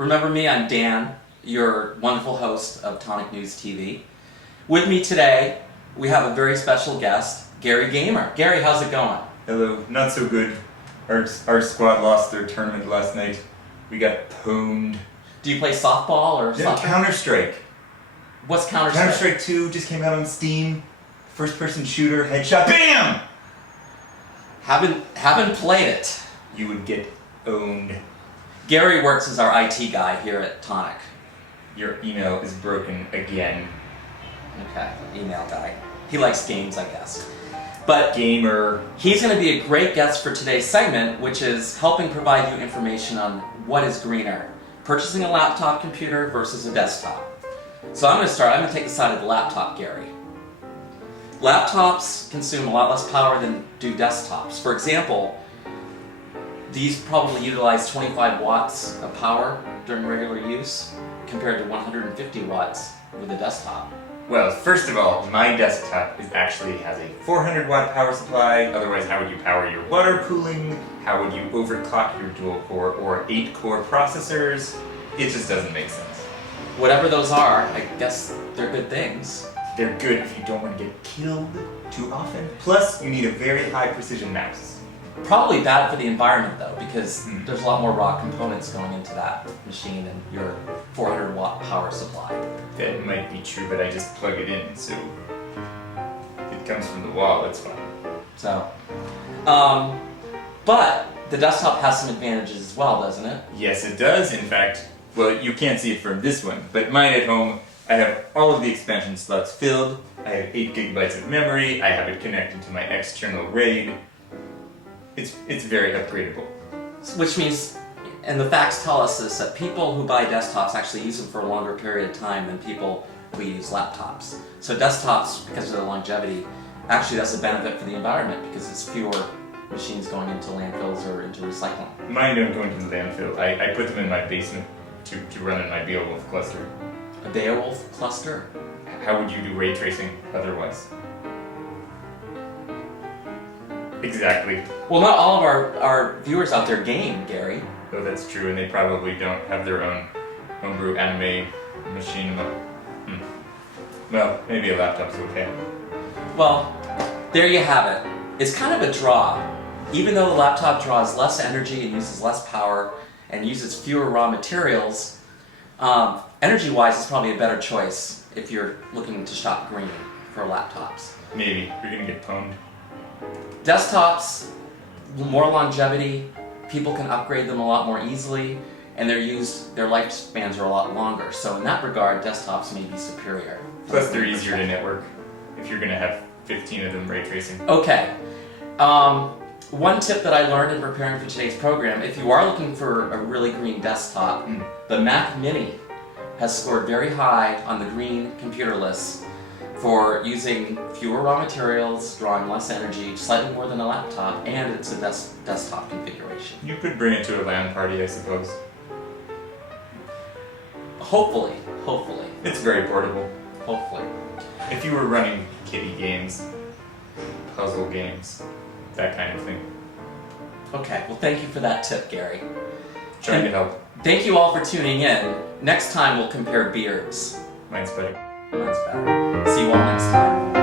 Remember me, I'm Dan, your wonderful host of TONIC TV. With me today, we have a very special guest, Gary Gamer. Gary, how's it going? Hello, not so good. Our squad lost their tournament last night. We got pwned. Do you play softball or soccer? Counter-Strike. What's Counter-Strike? Counter-Strike 2 just came out on Steam. First-person shooter, headshot, BAM! Haven't played it. You would get owned. Gary works as our IT guy here at TONIC. Your email is broken again. Okay, email guy. He likes games, I guess. But Gamer. He's going to be a great guest for today's segment, which is helping provide you information on what is greener, purchasing a laptop computer versus a desktop. So I'm going to take the side of the laptop, Gary. Laptops consume a lot less power than do desktops. For example, these probably utilize 25 watts of power during regular use compared to 150 watts with a desktop. Well, first of all, my desktop actually has a 400 watt power supply. Otherwise, how would you power your water cooling? How would you overclock your dual core or 8 core processors? It just doesn't make sense. Whatever those are, I guess they're good things. They're good if you don't want to get killed too often. Plus, you need a very high precision mouse. Probably bad for the environment though, because there's a lot more raw components going into that machine and your 400 watt power supply. That might be true, but I just plug it in, so it comes from the wall, it's fine. So, but the desktop has some advantages as well, doesn't it? Yes, it does. In fact, well, you can't see it from this one, but mine at home, I have all of the expansion slots filled. I have 8 gigabytes of memory. I have it connected to my external RAID. It's very upgradable. Which means, and the facts tell us this, that people who buy desktops actually use them for a longer period of time than people who use laptops. So desktops, because of their longevity, actually that's a benefit for the environment because it's fewer machines going into landfills or into recycling. Mine don't go into the landfill. I put them in my basement to run in my Beowulf cluster. A Beowulf cluster? How would you do ray tracing otherwise? Exactly. Well, not all of our viewers out there game, Gary. Oh, that's true, and they probably don't have their own homebrew anime machine. Well, maybe a laptop's okay. Well, there you have it. It's kind of a draw. Even though the laptop draws less energy and uses less power and uses fewer raw materials, energy-wise it's probably a better choice if you're looking to shop green for laptops. Maybe. You're gonna get pwned. Desktops, more longevity, people can upgrade them a lot more easily, and their lifespans are a lot longer. So in that regard, desktops may be superior. Plus they're easier to network if you're gonna have 15 of them ray tracing. Okay. One tip that I learned in preparing for today's program, if you are looking for a really green desktop, the Mac Mini has scored very high on the green computer list for using fewer raw materials, drawing less energy, slightly more than a laptop, and it's a desktop configuration. You could bring it to a LAN party, I suppose. Hopefully. It's very portable. Hopefully. If you were running kiddie games, puzzle games, that kind of thing. Okay, well thank you for that tip, Gary. Trying to help. Thank you all for tuning in. Next time we'll compare beards. Mine's better. Mine's better. See you all next time.